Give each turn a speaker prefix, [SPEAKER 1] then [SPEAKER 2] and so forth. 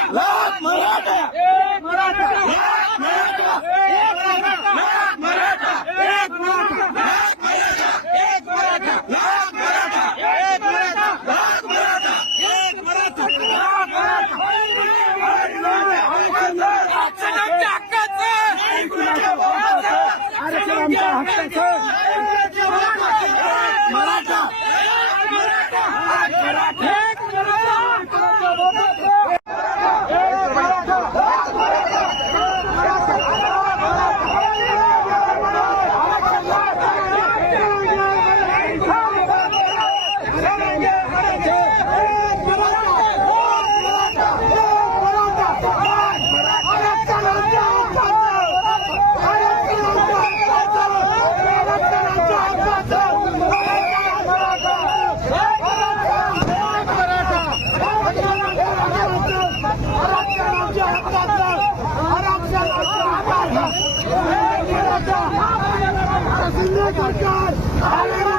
[SPEAKER 1] लाख मराठा
[SPEAKER 2] एक मराठा
[SPEAKER 1] लाख मराठा
[SPEAKER 2] एक मराठा
[SPEAKER 1] लाख मराठा
[SPEAKER 2] एक मराठा
[SPEAKER 1] एक मराठा लाख मराठा
[SPEAKER 2] एक मराठा
[SPEAKER 1] लाख मराठा
[SPEAKER 2] एक मराठा लाख मराठा आरक्षणाच्या हक्काचं
[SPEAKER 1] आरक्षण आमच्या हक्काचं मराठा सरकार